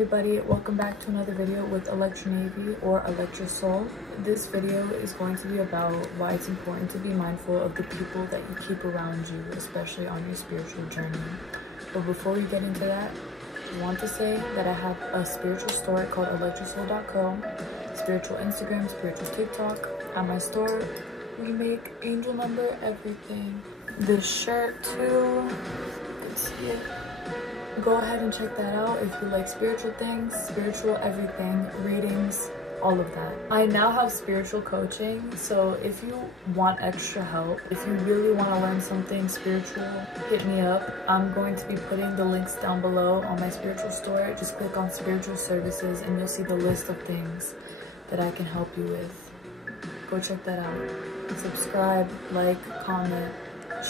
everybody, welcome back to another video with Electra Navy or Electra Soul. This video is going to be about why it's important to be mindful of the people that you keep around you, especially on your spiritual journey. But before we get into that, I want to say that I have a spiritual store called electrasoul.co, spiritual Instagram, spiritual TikTok. At my store, we make angel number everything. This shirt too, you can see it. Go ahead and check that out if you like spiritual things, spiritual everything, readings, all of that. I now have spiritual coaching, so if you want extra help, if you really want to learn something spiritual, hit me up. I'm going to be putting the links down below on my spiritual store. Just click on spiritual services and you'll see the list of things that I can help you with. Go check that out. Subscribe, like, comment,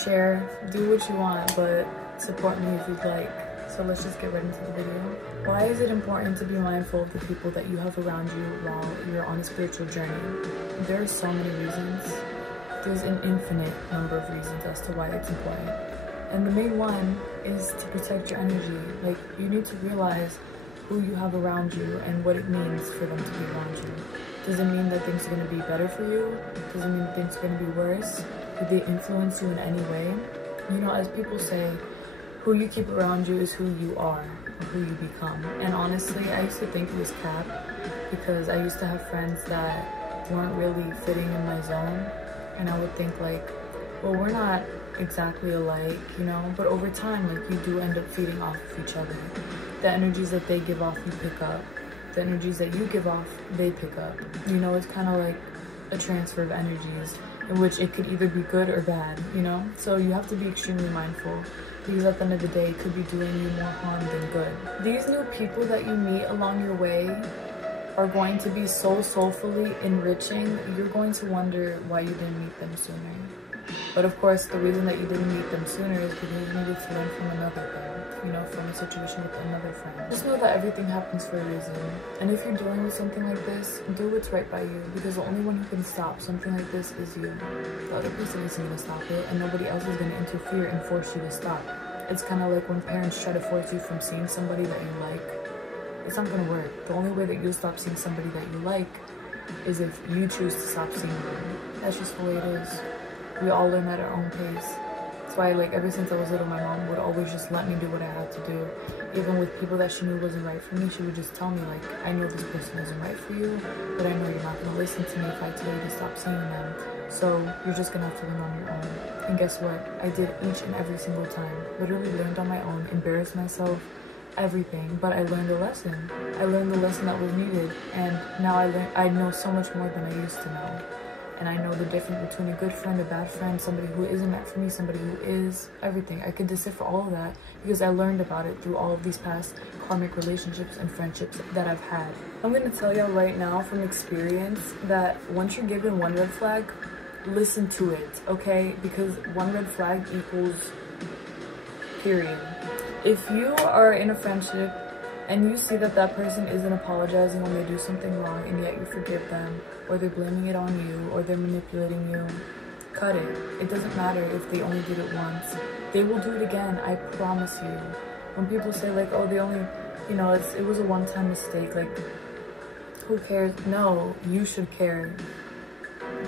share, do what you want, but support me if you'd like. So let's just get right into the video. Why is it important to be mindful of the people that you have around you while you're on a spiritual journey? There are so many reasons. There's an infinite number of reasons as to why it's important. And the main one is to protect your energy. Like, you need to realize who you have around you and what it means for them to be around you. Does it mean that things are going to be better for you? Does it mean that things are going to be worse? Did they influence you in any way? You know, as people say, who you keep around you is who you are, or who you become. And honestly, I used to think it was cap because I used to have friends that weren't really fitting in my zone. And I would think like, well, we're not exactly alike, you know? But over time, like, you do end up feeding off of each other. The energies that they give off, you pick up. The energies that you give off, they pick up. You know, it's kind of like a transfer of energies in which it could either be good or bad, you know? So you have to be extremely mindful, because at the end of the day, it could be doing you more harm than good. These new people that you meet along your way are going to be so soulfully enriching, you're going to wonder why you didn't meet them sooner. But of course, the reason that you didn't meet them sooner is because you needed to learn from another thing, you know, from a situation with another friend. Just know that everything happens for a reason. And if you're dealing with something like this, do what's right by you, because the only one who can stop something like this is you. The other person isn't going to stop it, and nobody else is going to interfere and force you to stop. It's kind of like when parents try to force you from seeing somebody that you like. It's not going to work. The only way that you'll stop seeing somebody that you like is if you choose to stop seeing them. That's just the way it is. We all learn at our own pace. That's why, like, ever since I was little, my mom would always just let me do what I had to do. Even with people that she knew wasn't right for me, she would just tell me, like, I know this person isn't right for you, but I know you're not going to listen to me if I tell you to stop seeing them. So you're just going to have to learn on your own. And guess what? I did each and every single time. Literally learned on my own, embarrassed myself, everything. But I learned a lesson. I learned the lesson that was needed. And now I know so much more than I used to know. And I know the difference between a good friend, a bad friend, somebody who isn't meant for me, somebody who is, everything. I could decipher all of that because I learned about it through all of these past karmic relationships and friendships that I've had. I'm going to tell y'all right now from experience that once you're given one red flag, listen to it, okay? Because one red flag equals period. If you are in a friendship and you see that that person isn't apologizing when they do something wrong and yet you forgive them, or they're blaming it on you, or they're manipulating you, cut it. It doesn't matter if they only did it once. They will do it again, I promise you. When people say like, oh, they only, you know, it was a one-time mistake, like, who cares? No, you should care.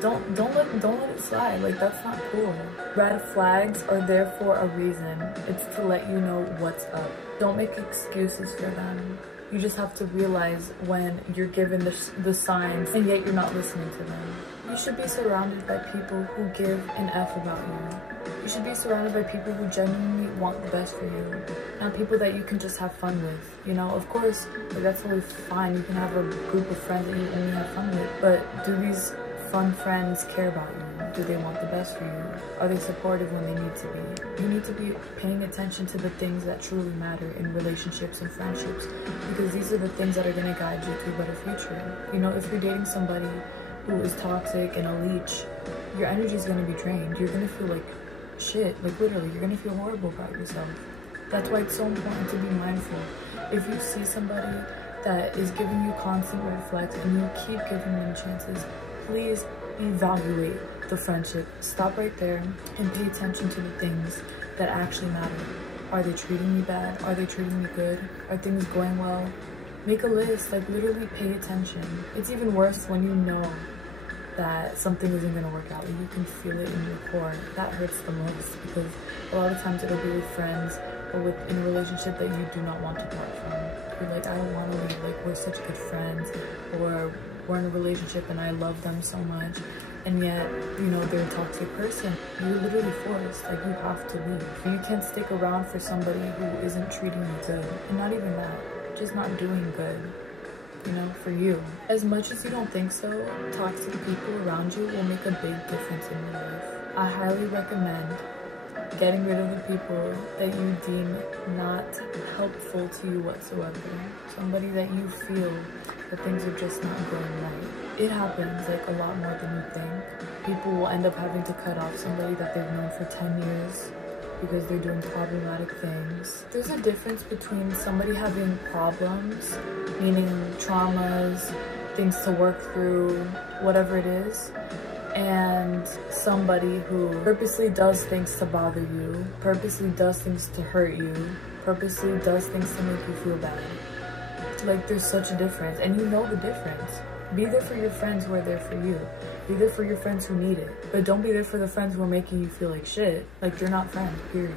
Don't let it slide. Like, that's not cool. Red flags are there for a reason. It's to let you know what's up. Don't make excuses for them. You just have to realize when you're given the signs and yet you're not listening to them. You should be surrounded by people who give an F about you. You should be surrounded by people who genuinely want the best for you, not people that you can just have fun with. You know, of course, like, that's totally fine. You can have a group of friends that you only have fun with, but do these fun friends care about you? Do they want the best for you? Are they supportive when they need to be? You need to be paying attention to the things that truly matter in relationships and friendships, because these are the things that are going to guide you to a better future. You know, if you're dating somebody who is toxic and a leech, your energy is going to be drained. You're going to feel like shit. Like, literally, you're going to feel horrible about yourself. That's why it's so important to be mindful. If you see somebody that is giving you constant red flags and you keep giving them chances, please evaluate the friendship. Stop right there and pay attention to the things that actually matter. Are they treating me bad? Are they treating me good? Are things going well? Make a list, like literally pay attention. It's even worse when you know that something isn't gonna work out. Like, you can feel it in your core. That hurts the most because a lot of times it'll be with friends or in a relationship that you do not want to part from. You're like, I don't want to leave, like we're such good friends, or we're in a relationship and I love them so much, and yet, you know, they're a toxic person. You're literally forced, like you have to leave. You can't stick around for somebody who isn't treating you good, and not even that, just not doing good, you know, for you. As much as you don't think so, toxic people around you will make a big difference in your life. I highly recommend getting rid of the people that you deem not helpful to you whatsoever. Somebody that you feel that things are just not going right. It happens like a lot more than you think. People will end up having to cut off somebody that they've known for 10 years because they're doing problematic things. There's a difference between somebody having problems, meaning traumas, things to work through, whatever it is, and somebody who purposely does things to bother you, purposely does things to hurt you, purposely does things to make you feel bad. Like, there's such a difference, and you know the difference. Be there for your friends who are there for you. Be there for your friends who need it. But don't be there for the friends who are making you feel like shit. Like, you're not friends, period.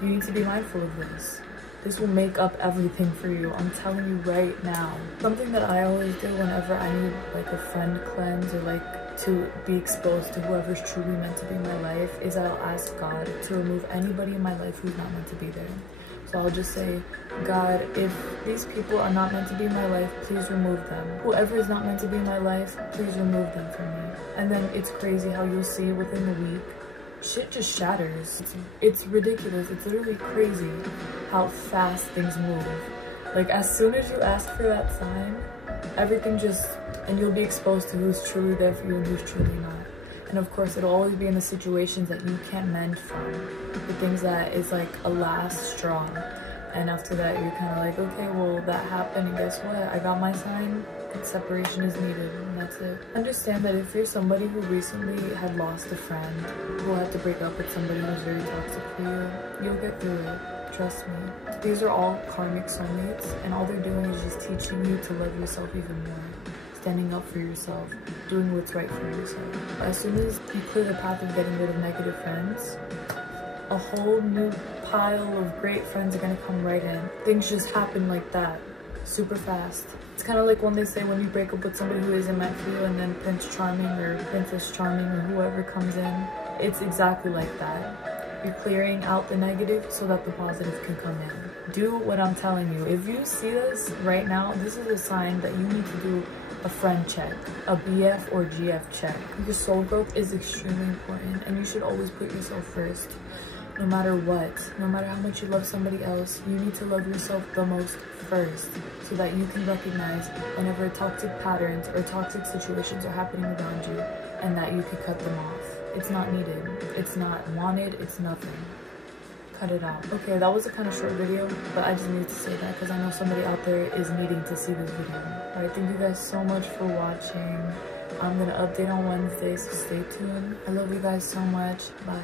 You need to be mindful of this. This will make up everything for you. I'm telling you right now. Something that I always do whenever I need like a friend cleanse or like to be exposed to whoever's truly meant to be in my life is I'll ask God to remove anybody in my life who's not meant to be there. So I'll just say, God, if these people are not meant to be in my life, please remove them. Whoever is not meant to be in my life, please remove them from me. And then it's crazy how you'll see within the week, shit just shatters. It's ridiculous. It's literally crazy how fast things move. Like, as soon as you ask for that sign, everything just, and you'll be exposed to who's truly there for you and who's truly not. And of course, it'll always be in the situations that you can't mend from, the things that is like a last straw. And after that, you're kind of like, okay, well, that happened, and guess what? I got my sign. Separation is needed, and that's it. Understand that if you're somebody who recently had lost a friend, who had to break up with somebody who's very toxic for you, you'll get through it. Trust me. These are all karmic soulmates, and all they're doing is just teaching you to love yourself even more. Standing up for yourself, doing what's right for yourself. As soon as you clear the path of getting rid of negative friends, a whole new pile of great friends are gonna come right in. Things just happen like that, super fast. It's kind of like when they say when you break up with somebody who isn't meant for you and then Prince Charming or Princess Charming or whoever comes in, it's exactly like that. You're clearing out the negative so that the positive can come in. Do what I'm telling you. If you see this right now, this is a sign that you need to do a friend check, a BF or GF check. Your soul growth is extremely important, and you should always put yourself first. No matter what, no matter how much you love somebody else, you need to love yourself the most first, so that you can recognize whenever toxic patterns or toxic situations are happening around you, and that you can cut them off. It's not needed, it's not wanted, it's nothing. Cut it out. Okay, that was a kind of short video, but I just needed to say that because I know somebody out there is needing to see this video. Alright, thank you guys so much for watching. I'm gonna update on Wednesday, so stay tuned. I love you guys so much. Bye.